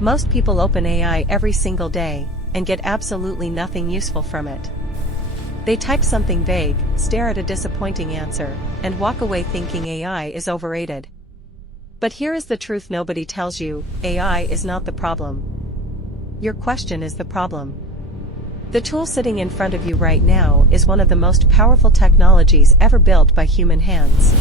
Most people open AI every single day and get absolutely nothing useful from it. They type something vague, stare at a disappointing answer, and walk away thinking AI is overrated. But here is the truth nobody tells you: AI is not the problem. Your question is the problem. The tool sitting in front of you right now is one of the most powerful technologies ever built by human hands.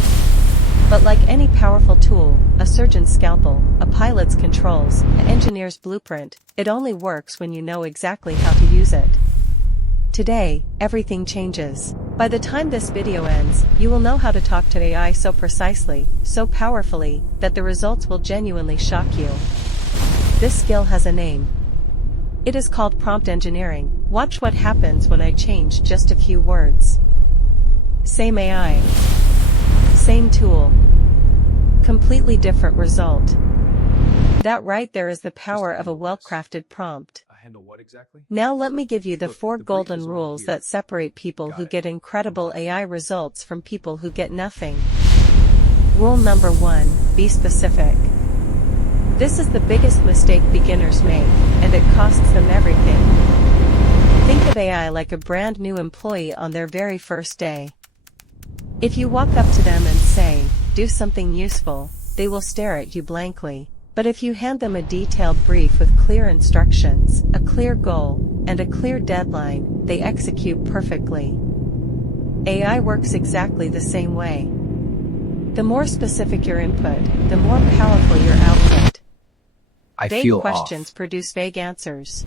But like any powerful tool, a surgeon's scalpel, a pilot's controls, an engineer's blueprint, it only works when you know exactly how to use it. Today, everything changes. By the time this video ends, you will know how to talk to AI so precisely, so powerfully, that the results will genuinely shock you. This skill has a name. It is called prompt engineering. Watch what happens when I change just a few words. Same AI. Same tool. Completely different result. That right there is the power of a well-crafted prompt. What exactly? Now let me give you the 4 golden rules that separate people who get incredible AI results from people who get nothing. Rule number 1, be specific. This is the biggest mistake beginners make, and it costs them everything. Think of AI like a brand new employee on their very first day. If you walk up to them and say, "Do something useful," they will stare at you blankly. But if you hand them a detailed brief with clear instructions, a clear goal, and a clear deadline, they execute perfectly. AI works exactly the same way. The more specific your input, the more powerful your output. Vague questions produce vague answers.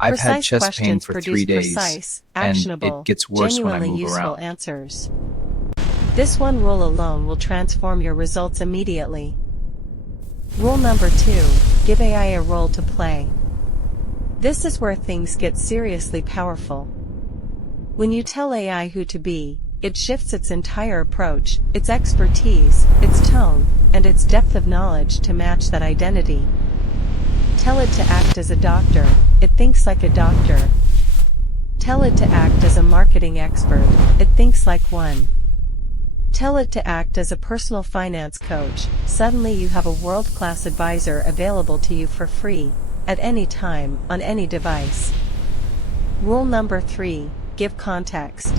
I've had Precise chest pain questions for produce 3 days, precise, and actionable, it gets worse when I genuinely move useful around. answers. This one rule alone will transform your results immediately. Rule number 2, give AI a role to play. This is where things get seriously powerful. When you tell AI who to be, it shifts its entire approach, its expertise, its tone, and its depth of knowledge to match that identity. Tell it to act as a doctor, it thinks like a doctor. Tell it to act as a marketing expert, it thinks like one. Tell it to act as a personal finance coach, suddenly you have a world-class advisor available to you for free, at any time, on any device. Rule number 3, give context.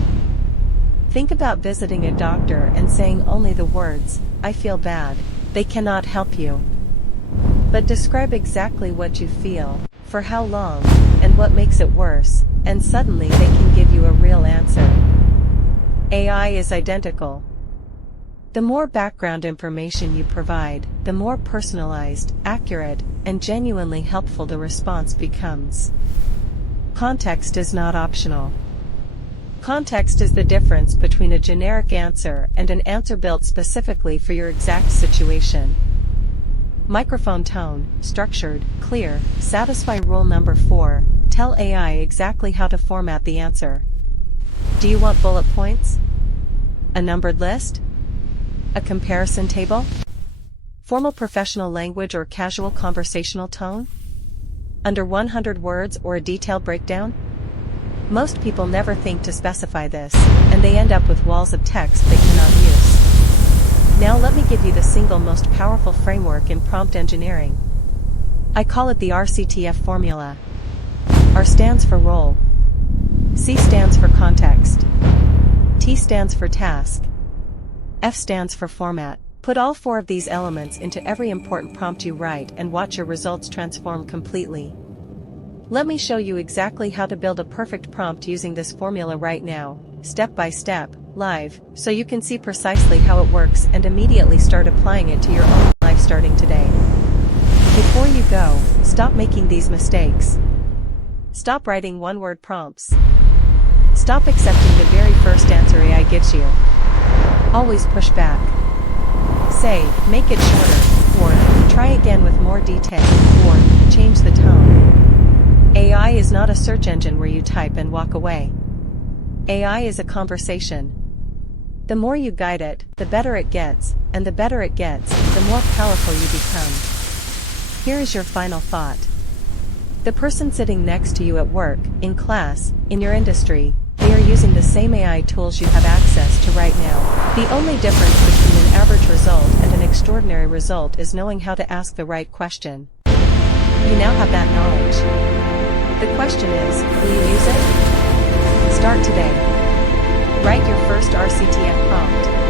Think about visiting a doctor and saying only the words, "I feel bad." They cannot help you. But describe exactly what you feel, for how long, and what makes it worse, and suddenly they can give you a real answer. AI is identical. The more background information you provide, the more personalized, accurate, and genuinely helpful the response becomes. Context is not optional. Context is the difference between a generic answer and an answer built specifically for your exact situation. Microphone tone, structured, clear, satisfy. Rule number 4, tell AI exactly how to format the answer. Do you want bullet points? A numbered list? A comparison table? Formal professional language or casual conversational tone? Under 100 words or a detailed breakdown? Most people never think to specify this, and they end up with walls of text they cannot use. Now let me give you the single most powerful framework in prompt engineering. I call it the RCTF Formula. R stands for role. C stands for context. T stands for task. F stands for format. Put all 4 of these elements into every important prompt you write and watch your results transform completely. Let me show you exactly how to build a perfect prompt using this formula right now, step by step, live, so you can see precisely how it works and immediately start applying it to your own life starting today. Before you go, stop making these mistakes. Stop writing one-word prompts. Stop accepting the very first answer AI gives you. Always push back. Say, make it shorter, or try again with more detail, or change the tone. AI is not a search engine where you type and walk away. AI is a conversation. The more you guide it, the better it gets, and the better it gets, the more powerful you become. Here is your final thought. The person sitting next to you at work, in class, in your industry, they are using the same AI tools you have access to right now. The only difference between an average result and an extraordinary result is knowing how to ask the right question. You now have that knowledge. The question is, will you use it? Start today. Write your first RCTF prompt.